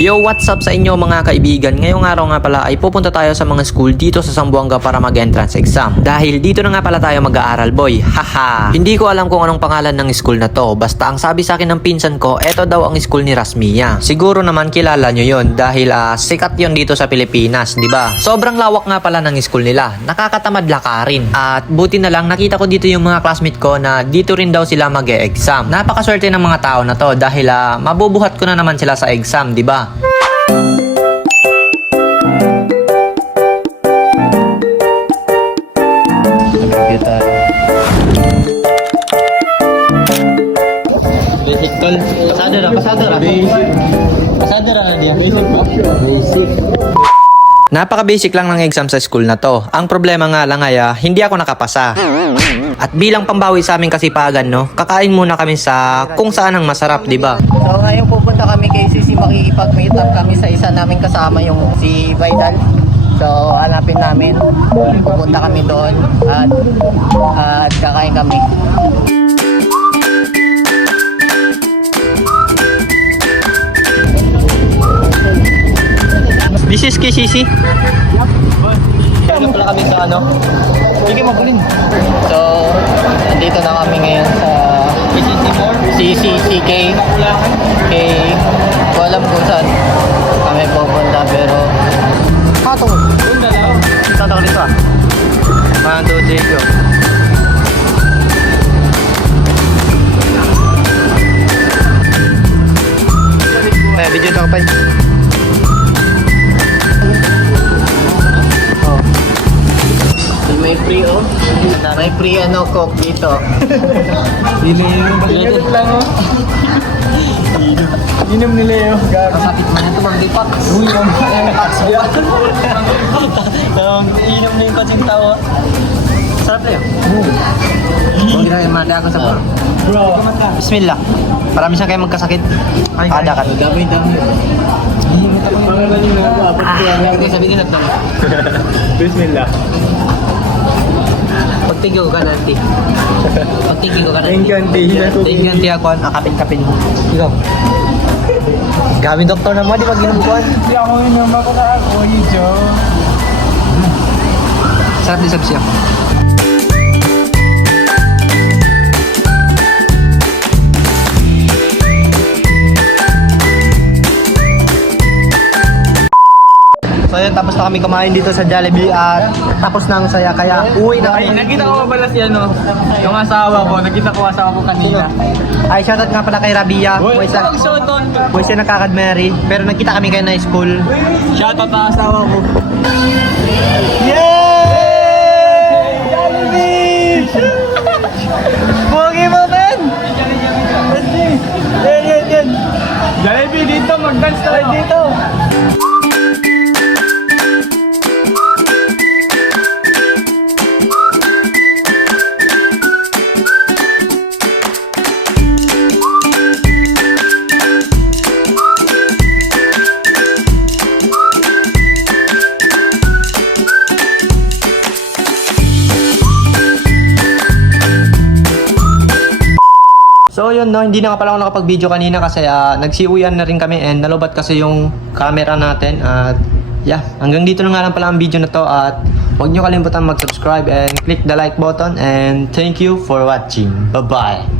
Yo, what's up sa inyo mga kaibigan? Ngayong araw nga pala ay pupunta tayo sa mga school dito sa Zamboanga para mag-entrance exam. Dahil dito na nga pala tayo mag-aaral, boy. Haha! Hindi ko alam kung anong pangalan ng school na to. Basta ang sabi sa akin ng pinsan ko, eto daw ang school ni Rasmia. Siguro naman kilala nyo yon dahil sikat yon dito sa Pilipinas, di ba? Sobrang lawak nga pala ng school nila. Nakakatamad lakarin. At buti na lang nakita ko dito yung mga classmate ko na dito rin daw sila mag-e-exam. Napakaswerte ng mga tao na to dahil mabubuhat ko na naman sila sa exam, di ba? Basic tol. Pasado na dia. Basic. Napaka-basic lang ng exam sa school na to. Ang problema nga lang ay hindi ako nakapasa. At bilang pambawi sa aming kasipagan, no, kakain muna kami sa kung saan ang masarap, di ba? So ngayon pupunta kami kay CC, makikipag-meet up kami sa isa namin kasama yung si Vital. So hanapin namin. Pupunta kami doon at kakain kami. This is KCC. Ano pala kami sa ano? Sige magulin. So, nandito na kami ngayon sa CCCK. Ko alam kung saan kami pupunta pero katong doon na lang. Tatawag dito 1, 2, 3, go. Video to pa. May free may free coke dito. Inom lang Inom ni Leo. Kasapit man ito mga dipak. Uy, ang packs ba? Inom na yung kasing tao. Sarap Leo. Huwag na mali ako sa bro. Bismillah. Marami siyang kayo magkasakit. Ada ka. Dami. Pangalan yung nababot ko yan. Sabi ko na ito. Bismillah. Pagtigil ko ka nanti. Pagtigil ko ka nanti. Thank you, auntie. Thank you, auntie. Ako, akapin-kapin. Ikaw. Gamit doktor naman, di pag ginubukuan. Hindi ako inom ako na ako, Ijo. Sarap di sabsiya. So yun, tapos na kami kumain dito sa Jollibee at tapos na ang saya kaya uwi na Ay, kami. nakita ko pala si ano, yung asawa ko. Nakita ko asawa ko kanina. Ay, shoutout nga pala kay Rabia. Boy siya nakakadmeri. Pero nagkita kami kayo na school. Shoutout na asawa ko. Yay! Jollibee! Pogi mo, Ben! Yan. Jollibee dito, mag-dance tayo dito. So yun no, hindi na nga pala ako nakapag-video kanina kasi nagsiuyan na rin kami and nalubat kasi yung camera natin at yeah, hanggang dito na nga lang pala ang video na to at huwag nyo kalimutan mag-subscribe and click the like button and thank you for watching. Bye-bye!